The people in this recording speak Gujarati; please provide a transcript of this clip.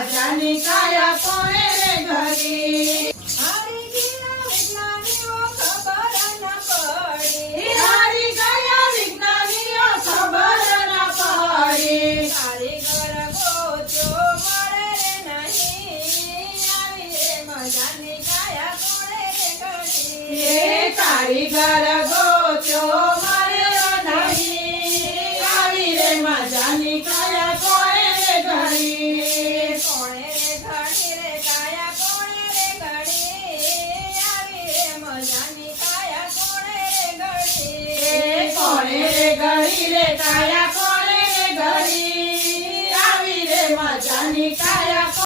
મજાની કાયા કોણે રે ઘડી હારી ગયા વિજ્ઞાનીઓ ખબર ન પડી હારી ગયા વિજ્ઞાનીઓ ખબર ન પડી કારીગર ગોત્યો મળે રે નહીં આવી રે મજાની કાયા કોણે રે ઘડી એ કારીગર